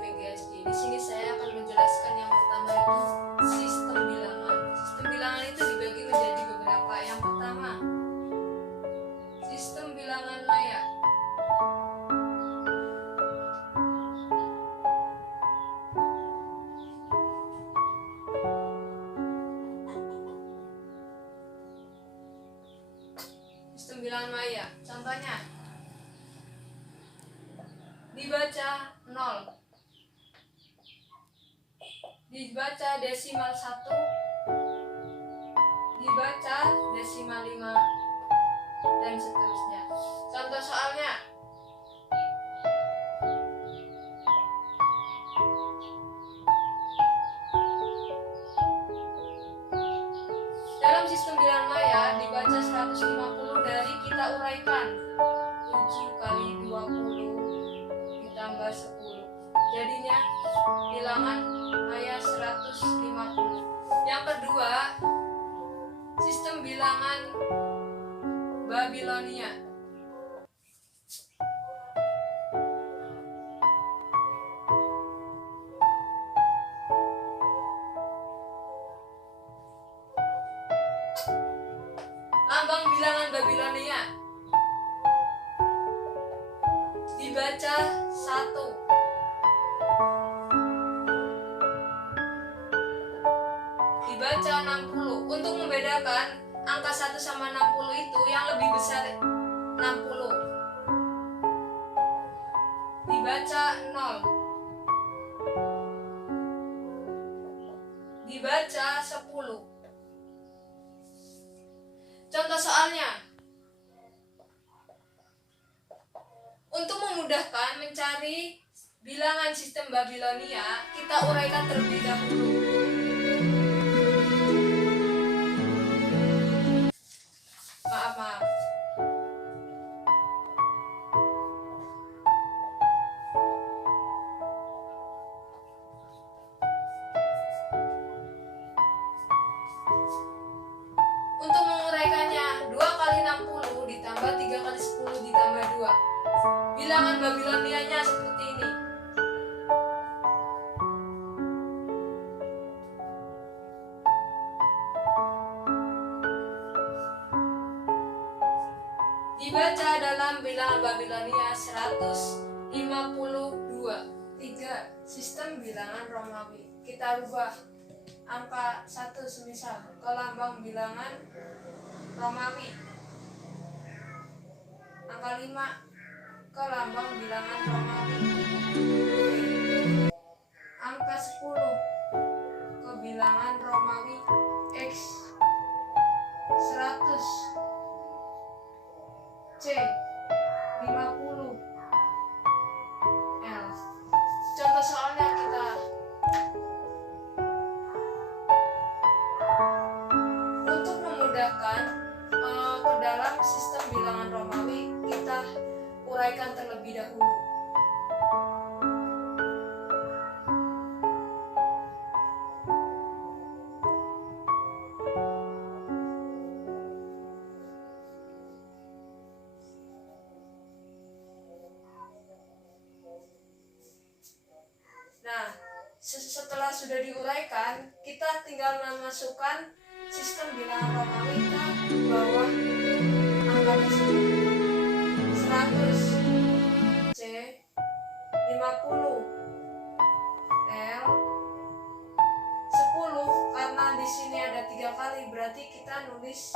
PGSD. Di sini saya akan menjelaskan yang pertama itu sistem bilangan. Sistem bilangan itu dibagi menjadi beberapa. Yang pertama, sistem bilangan maya. Sistem bilangan maya. Contohnya, dibaca 0, dibaca desimal 1, dibaca desimal 5, dan seterusnya. Contoh soalnya, dalam sistem bilangan maya dibaca 150 dari kita uraikan 7 kali 20 ditambah 10. Jadinya bilangan maya 150. Yang kedua, sistem bilangan Babilonia. Lambang bilangan Babilonia dibaca 1, dibaca 60. Untuk membedakan angka 1 sama 60 itu yang lebih besar 60. Dibaca 0, dibaca 10. Contoh soalnya, untuk memudahkan mencari bilangan sistem Babilonia, kita uraikan terlebih dahulu. Maaf. Untuk menguraikannya, 2 kali 60 ditambah 3 kali 10 ditambah 2. Bilangan Babilonianya seperti ini. Dibaca dalam bilangan Babilonia 152. 3. Sistem bilangan Romawi. Kita rubah angka 1 semisal ke lambang bilangan Romawi. Angka 5 ke lambang bilangan Romawi. Angka 10 ke bilangan Romawi X. 100 C 50 L. Contoh soalnya kita untuk memudahkan ke dalam sistem bilangan Romawi, kita uraikan terlebih dahulu. Nah, setelah sudah diuraikan, kita tinggal memasukkan sistem bilangan Romawi ke bawah angka tersebut. 100 C 50 L 10. Karena di sini ada 3 kali, berarti kita nulis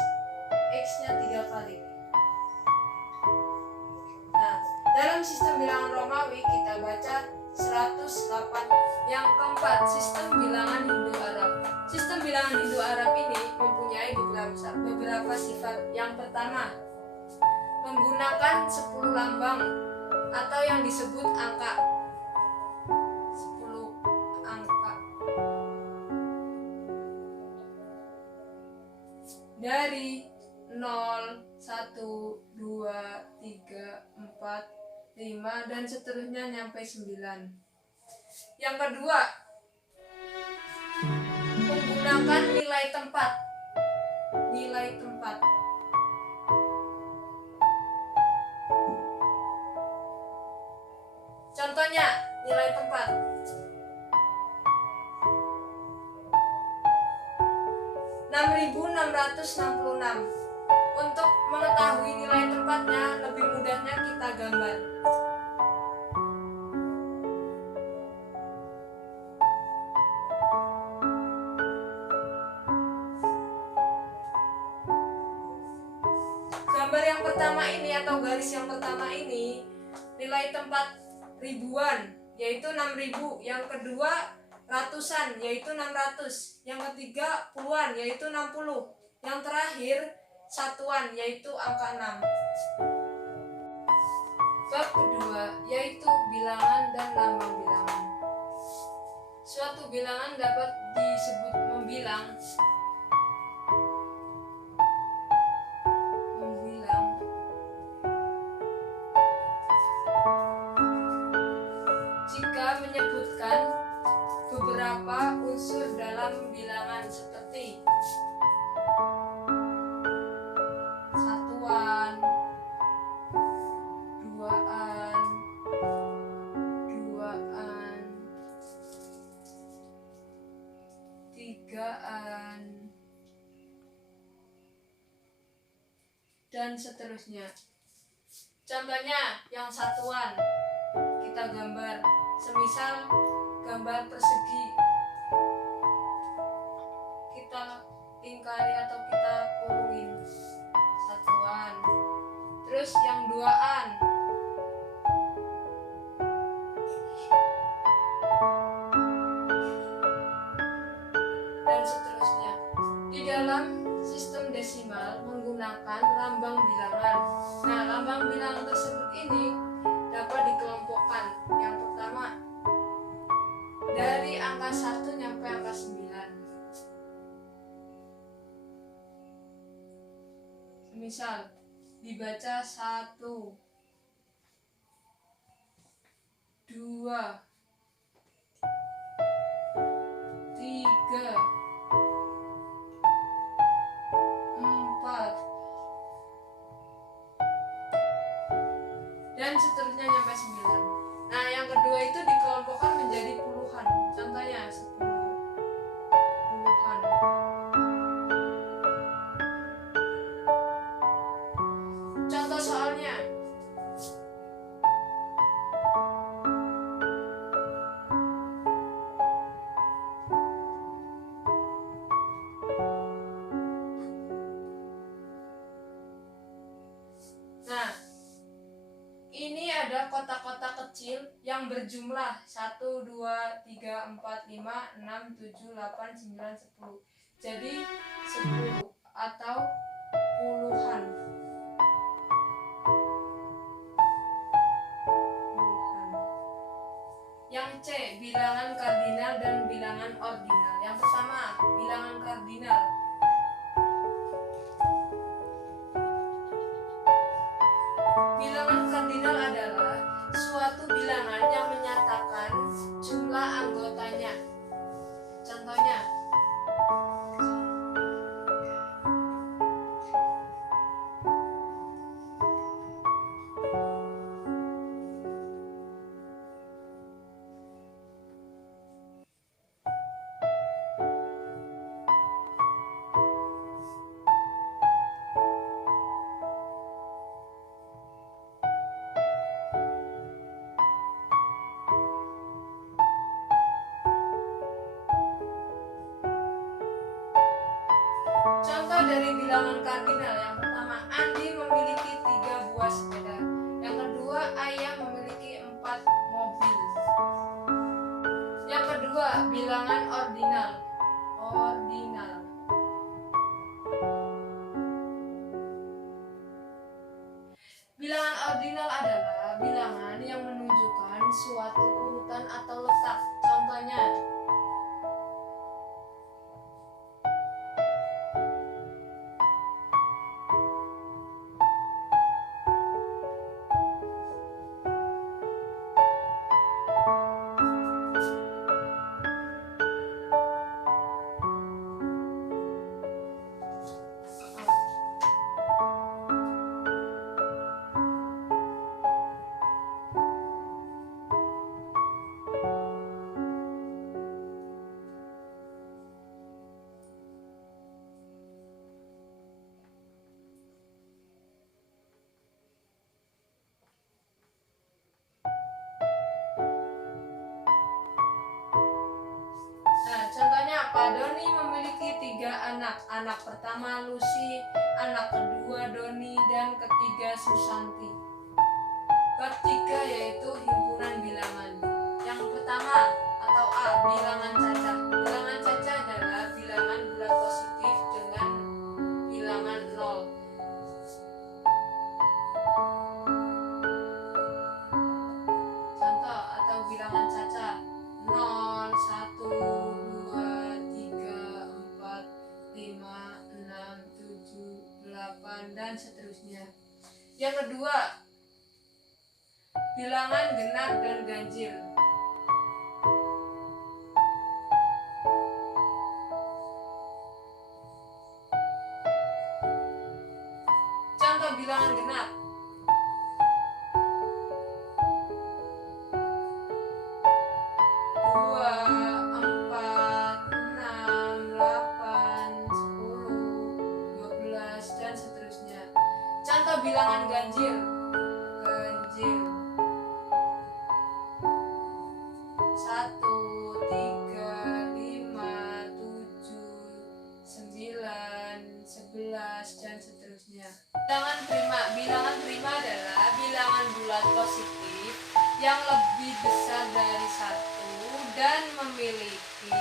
X-nya 3 kali. Nah, dalam sistem bilangan Romawi kita baca 108. Yang keempat, sistem bilangan Hindu-Arab. Sistem bilangan Hindu-Arab ini mempunyai beberapa sifat. Yang pertama, menggunakan 10 lambang atau yang disebut angka. 10 angka. Dari 0, 1, 2, 3, 4, 5 dan seterusnya sampai 9. Yang kedua, menggunakan nilai tempat. Nilai tempat. Contohnya nilai tempat. (6.666). Untuk mengetahui nilai tempatnya, lebih mudahnya kita gambar. Gambar yang pertama ini atau garis yang pertama ini nilai tempat ribuan, yaitu 6.000. Yang kedua ratusan, yaitu 600. Yang ketiga puluhan, yaitu 60. Yang terakhir satuan, yaitu angka 6. Bab kedua, yaitu bilangan dan lambang bilangan. Suatu bilangan dapat disebut membilang jika menyebutkan beberapa unsur dalam bilangan seperti satuan, duaan, tigaan, dan seterusnya. Contohnya yang satuan kita gambar, semisal gambar persegi, kita lingkari atau kita kurungin, satuan. Terus yang duaan, dan seterusnya. Di dalam sistem desimal menggunakan lambang bilangan. Nah, lambang bilangan tersebut ini dapat dikelompokkan. Yang pertama, dari angka 1 sampai angka 9. Misal dibaca 1, 2, 3, 4, dan seterusnya sampai 9. Nah, yang kedua itu dikelompokkan menjadi puluhan. Contohnya 10, puluhan. Contoh soalnya. Nah, ini ada kotak-kotak kecil yang berjumlah 1, 2, 3, 4, 5, 6, 7, 8, 9, 10. Jadi 10 atau puluhan. Yang C, bilangan kardinal dan bilangan ordinal. Yang pertama, bilangan kardinal. Bilangan kardinal adalah suatu bilangan yang menyatakan jumlah anggotanya. Contohnya, contoh dari bilangan kardinal. Yang pertama, Andi memiliki 3 buah sepeda. Yang kedua, Ayah memiliki 4 mobil. Yang kedua, bilangan ordinal. Bilangan ordinal adalah bilangan yang menunjukkan suatu urutan atau letak. Contohnya, Doni memiliki 3 anak. Anak pertama Lucy, anak kedua Doni, dan ketiga Susanti. Bab 3 yaitu himpunan bilangan. Yang pertama atau A, bilangan cacah. Bilangan cacah adalah bilangan bulat positif dengan bilangan 0. Contoh atau bilangan cacah 0, 1, 2, 3, 4, 5, 6, 7, 8, dan seterusnya. Yang kedua, bilangan genap dan ganjil. Contoh bilangan genap. 2, 4, 6, 8, 10, 12, dan seterusnya. Contoh bilangan ganjil. Ganjil 1, 3, 5, 7, 9, 11, dan seterusnya. Bilangan prima. Bilangan prima adalah bilangan bulat positif yang lebih besar dari 1 dan memiliki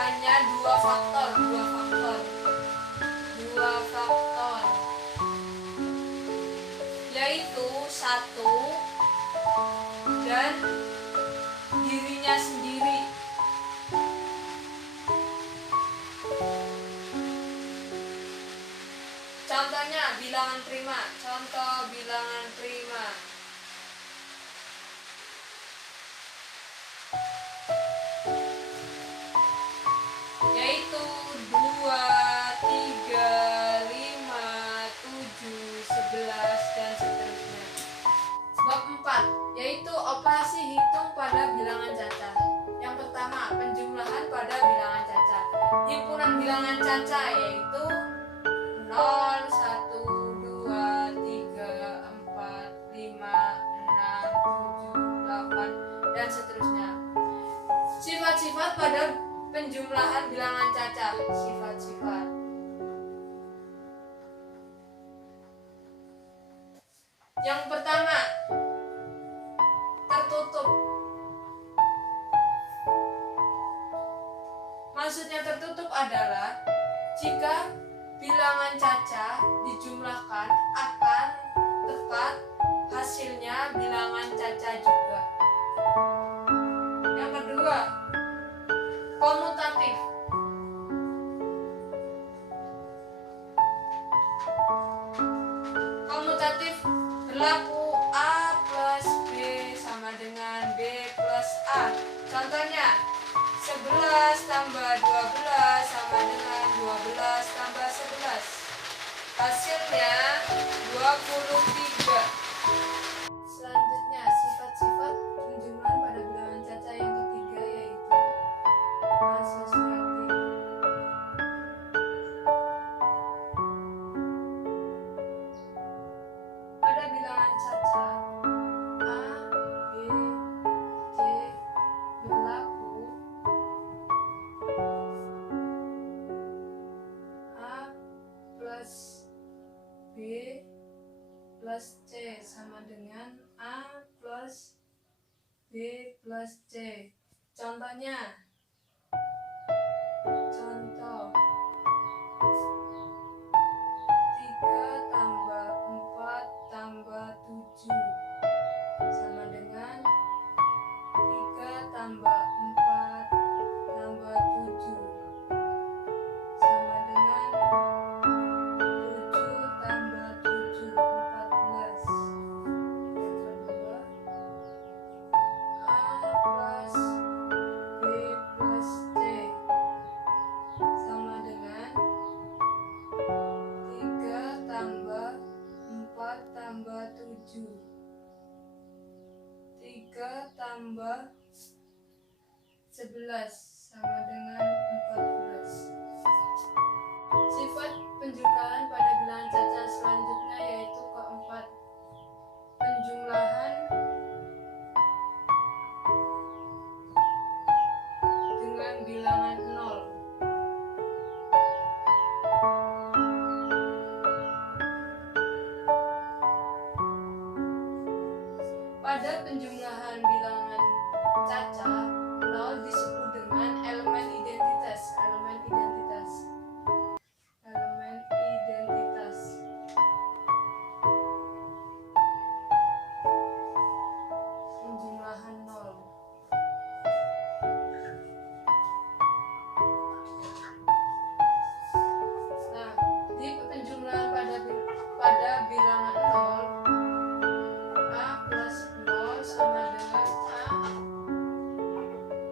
hanya 2 faktor, yaitu 1 dan dirinya sendiri. Contohnya bilangan prima. Contoh bilangan prima. Yaitu 2, 3, 5, 7, 11, dan seterusnya. Bab 4 yaitu operasi hitung pada bilangan cacah. Yang pertama, penjumlahan pada bilangan cacah. Himpunan bilangan cacah yaitu 0, 1, 2, 3, 4, 5, 6, 7, 8, dan seterusnya. Sifat-sifat pada penjumlahan bilangan cacah. Sifat-sifat. Yang pertama, tertutup. Maksudnya tertutup adalah jika bilangan cacah dijumlahkan akan tepat hasilnya bilangan cacah juga. Yang kedua, komutatif. Komutatif berlaku A plus B sama dengan B plus A. Contohnya 11 tambah 12 sama dengan 12 tambah 11. Hasilnya 23. Selanjutnya, sifat-sifat penjumlahan pada bilangan cacah yang ketiga yaitu asosiatif. Pada bilangan cacah A, B, C berlaku A plus B plus C sama dengan A plus B plus C. Contohnya, contoh 3 tambah 4 tambah 7 sama dengan 3 tambah 4 tambah 7 sama dengan 7 tambah 7, 14. Yang kedua, A plus B plus C sama dengan 3 tambah 4 tambah 7, 3 tambah 11 sama dengan 14. Sifat penjumlahan pada bilangan cacah selanjutnya yaitu keempat, penjumlahan dengan bilangan 0. Pada penjumlahan bilangan caca, 0 disebut dengan elemen identitas. Penjumlahan 0. Nah, di penjumlahan pada bilangan 0, A plus 0 sama dengan A,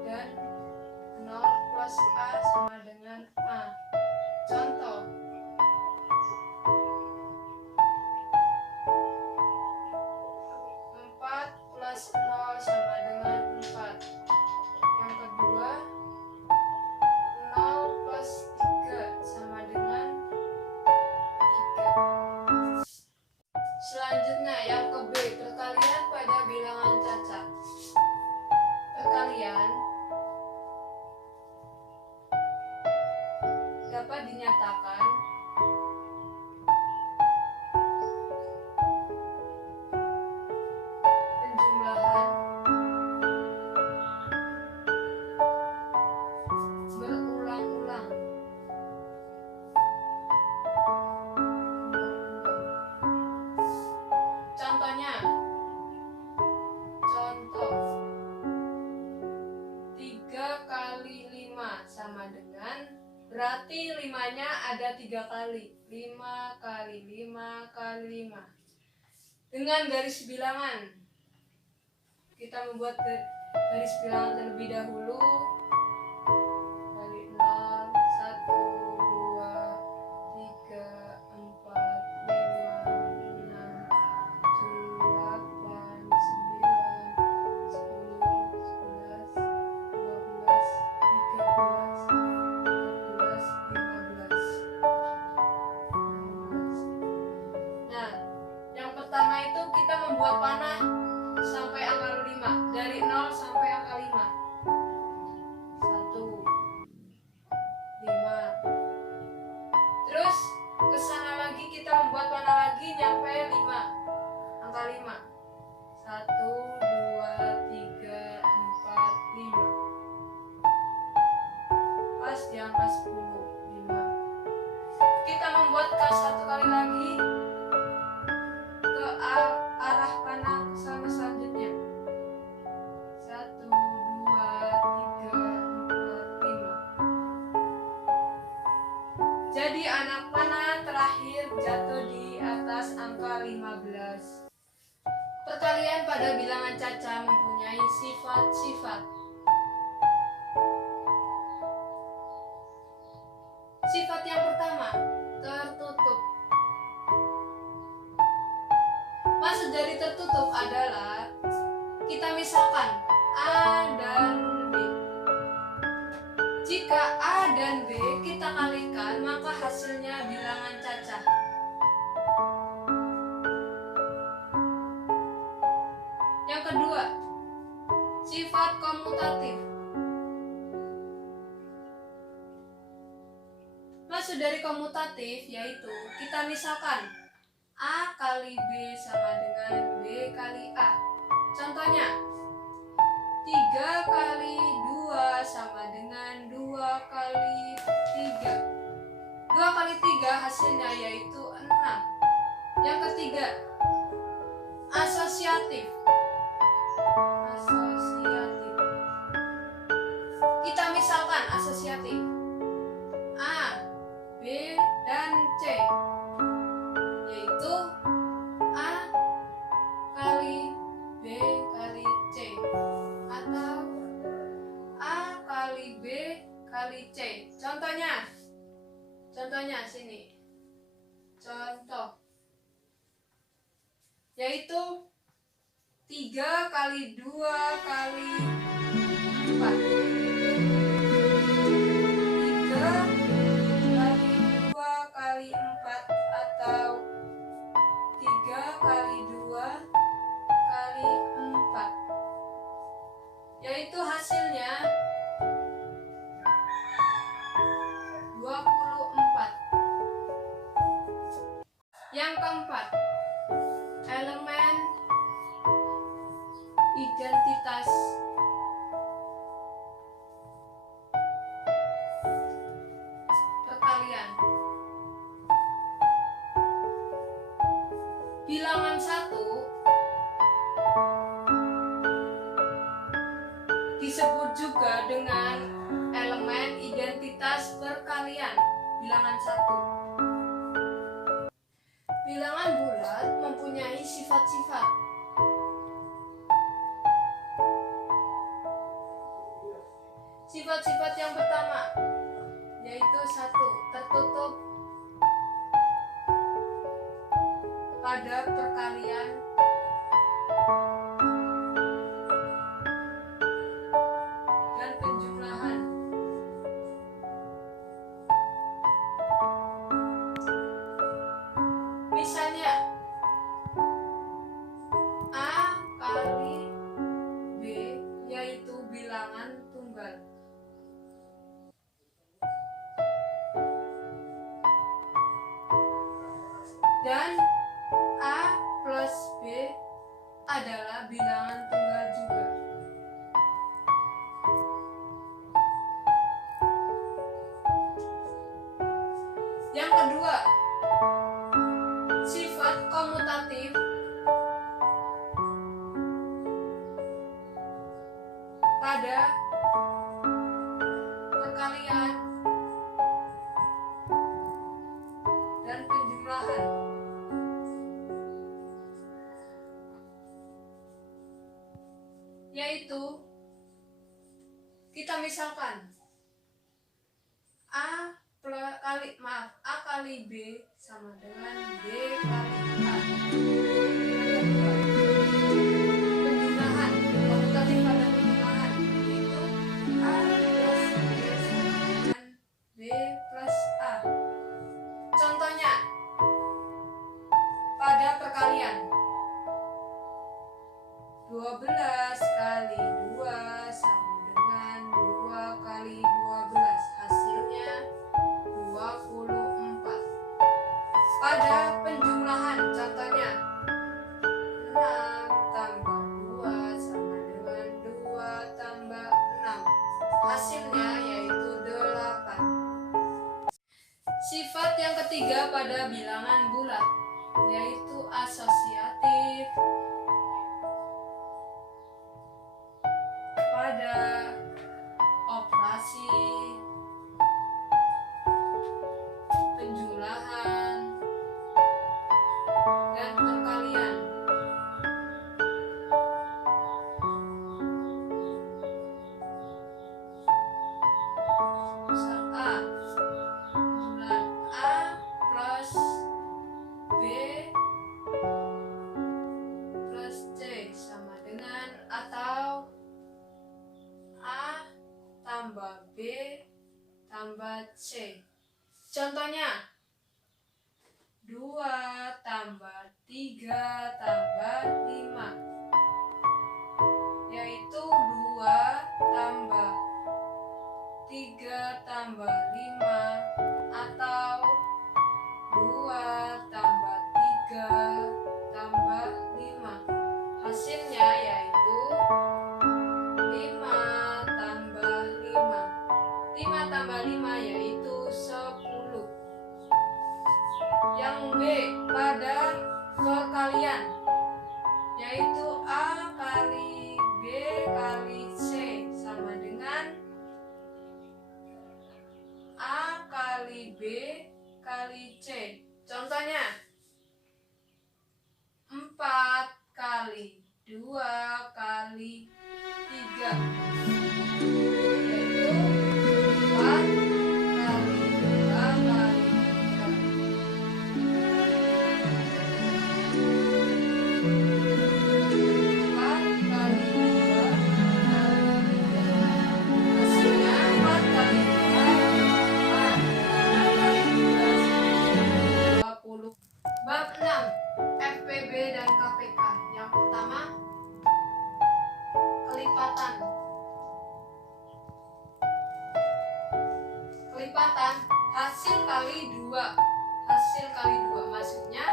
dan 0 plus A sama dengan A. Contoh, 4 plus 0 sama dengan 4. Yang kedua, 0 plus 3 sama dengan 3. Selanjutnya yang ke B, perkalian pada bilangan caca. Perkalian dapat dinyatakan penjumlahan berulang-ulang. Contohnya, contoh 3 kali 5 sama dengan, berarti 5-nya ada 3 kali. 5 kali 5 kali 5. Dengan garis bilangan, kita membuat garis bilangan terlebih dahulu. Dari 0, 1, 2, 3, 4, 5, 6, 7, 8, 9, 10, 11, 12, 13, 14, 15. Nah, yang pertama itu kita membuat panah sampai angka 5. Dari 0 sampai angka 5. 1, 5. Terus ke sana lagi kita membuat panah lagi nyampe 5. Angka 5. 1, 2, 3, 4, 5. Pas di angka 10, 5. Kita membuat satu kali lagi ke arah panah ke sana selanjutnya. 1, 2, 3, 4, 5. Jadi anak panah terakhir jatuh di atas angka 15. Perkalian pada bilangan caca mempunyai sifat-sifat. Sifat yang pertama, tertutup. Maksud dari tertutup adalah kita misalkan A dan B. Jika A dan B kita kalikan, maka hasilnya bilangan caca. Yang kedua, sifat komutatif. Maksud dari komutatif yaitu kita misalkan A kali B sama dengan B kali A. Contohnya, 3 kali 2 sama dengan 2 kali 3. 2 kali 3 hasilnya yaitu 6. Yang ketiga, asosiatif. Kita misalkan asosiatif A, B, dan C, yaitu A kali B kali C atau A kali B kali C. Contohnya sini. Contoh yaitu 3 kali 2 kali 4. 3 kali 2 kali 4 atau 3 kali 2 Yang keempat, elemen identitas perkalian. Bilangan 1 disebut juga dengan elemen identitas perkalian. Bilangan 1. Bilangan bulat mempunyai sifat-sifat. Sifat-sifat yang pertama yaitu 1. Tertutup pada perkalian dan penjumlahan. Misalnya A kali B yaitu bilangan tunggal. Dan A plus B adalah bilangan tunggal juga. Yang kedua, sifat komutatif pada perkalian dan penjumlahan. Yaitu kita misalkan A kali B sama dengan B kali A. Penjumlahan, komutatif pada penjumlahan yaitu A plus B sama dengan B plus A. Contohnya pada perkalian 12 kali 2 sama dengan 2 kali 12, hasilnya 24. Pada penjumlahan contohnya 6 tambah 2 sama dengan 2 tambah 6, hasilnya yaitu 8. Sifat yang ketiga pada bilangan bulat yaitu asosiatif pada operasi penjumlahan dan perkalian. A penjumlahan A plus B plus C sama dengan atau A tambah B tambah C. Contohnya 2 tambah 3 tambah 5 yaitu 2 tambah 3 tambah 5 atau 2 tambah 3 tambah 5, hasilnya yaitu 5 tambah 5. 5 tambah 5 yaitu 10. Yang B pada perkalian yaitu A kali B kali C sama dengan A kali B kali C. Contohnya 4 kali 2 kali 3 yaitu 4 kali 2 kali 3. 4 kali 2 kali 3, hasilnya 4 kali 2 4 kali 3 20. Bab 6 FPB dan KPK. Yang pertama, kelipatan. Kelipatan hasil kali 2. Hasil kali 2 maksudnya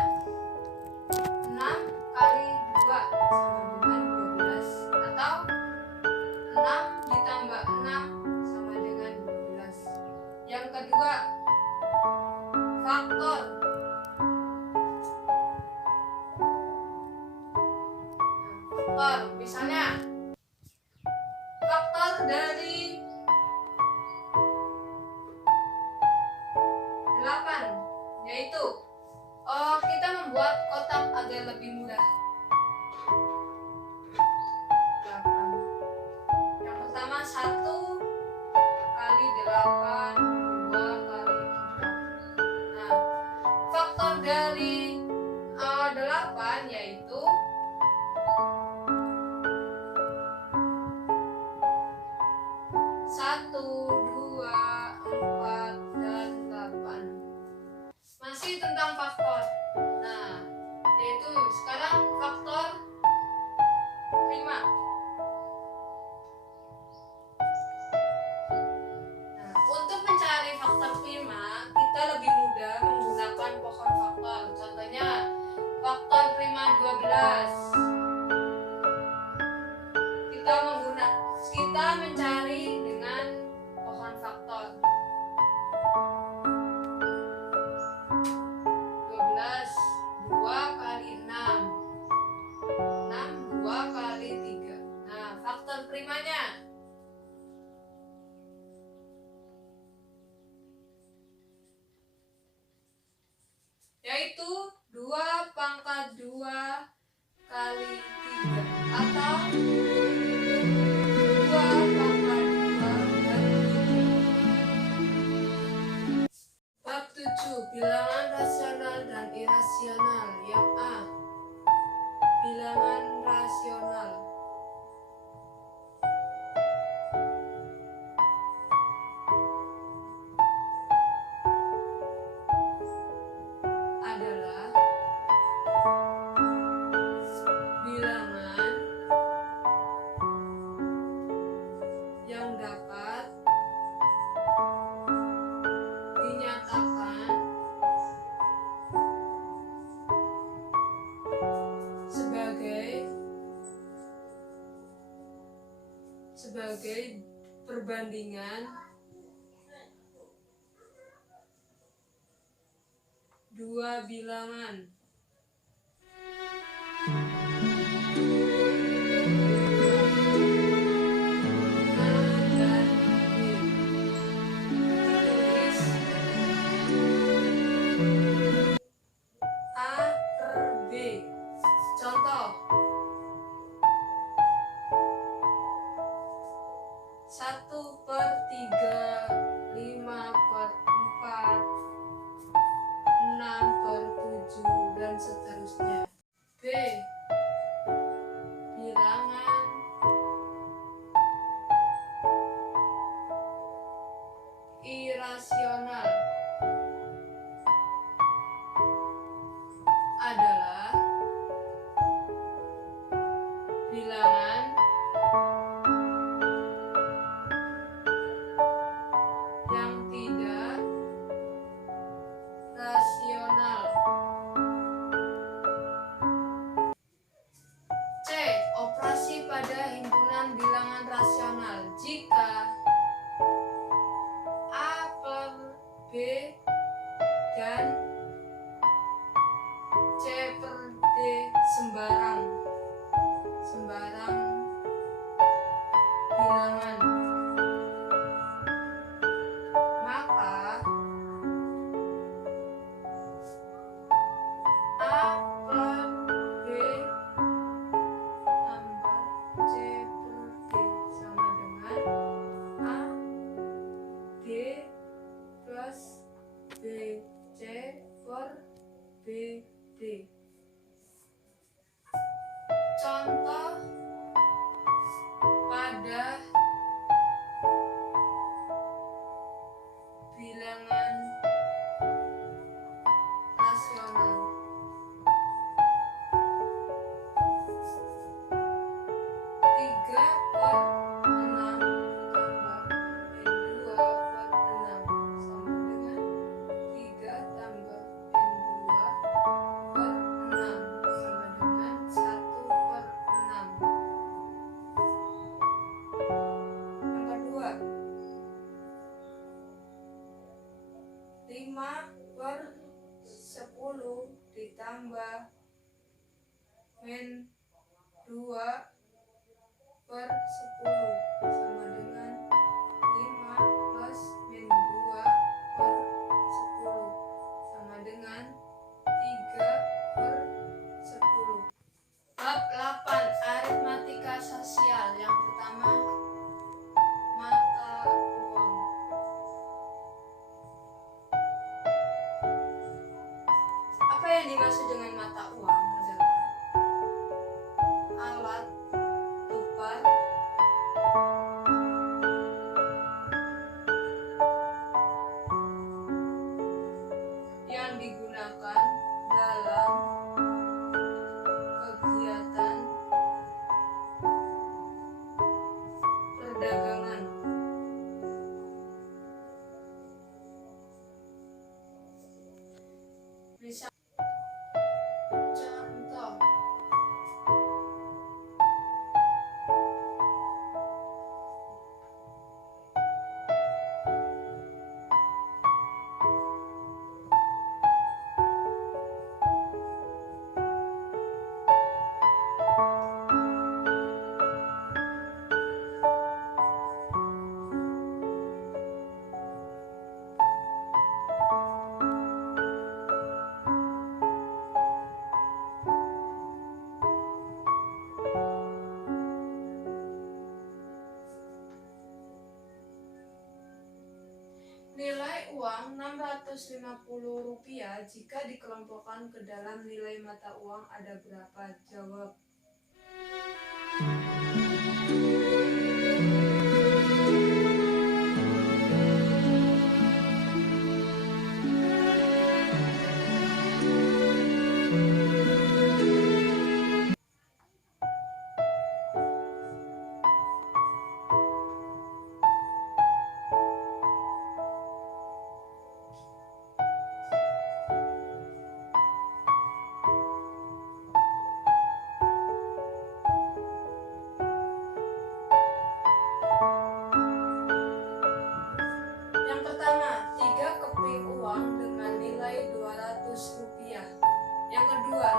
faktor. Misalnya faktor dari 8, yaitu kita membuat kotak agar lebih mudah. 8. Yang pertama 1 kali 8, 2 kali 4. Nah, faktor dari 8 yaitu 1, 2, 4, dan 8. Masih tentang faktor. Nah, yaitu sekarang faktor prima. Nah, untuk mencari faktor prima, kita lebih mudah menggunakan pohon faktor. Contohnya, faktor prima 12. Kita mencari dengan pohon faktor. 12, 2 kali 6. 6, 2 kali 3. Nah, faktor primanya yaitu 2 pangkat 2 kali 3 atau 2 pangkat 2 kali 3. Bab 7, bilangan rasional dan irasional. Yang A, bilangan rasional adalah bilangan yang dapat dinyatakan sebagai perbandingan dua bilangan. Contoh 1/3, 5/4, 6/7, dan seterusnya. B, bilangan irasional adalah bilangan yang tidak rasional. C, operasi pada himpunan bilangan rasional jika A per B dan C per D sembarang bilangan, maka A per B tambah C per D sama dengan A D plus B C per B D. Contoh pada bilangan rasional. 3/6 tambah N2/6 sama dengan 3 tambah N2/6 sama dengan 1/6. Yang kedua, 5/10 ditambah 2 per 10 sama dengan 5 plus min 2 per 10 sama dengan 3 per 10. Bab 8 aritmatika sosial. Yang pertama, mata uang. Apa yang dimaksud dengan mata uang adalah alat tukar yang digunakan dalam kegiatan perdagangan. Misal contoh, nilai uang Rp650 jika dikelompokkan ke dalam nilai mata uang ada berapa? Jawab. Yang pertama, 3 keping uang dengan nilai Rp200. Yang kedua,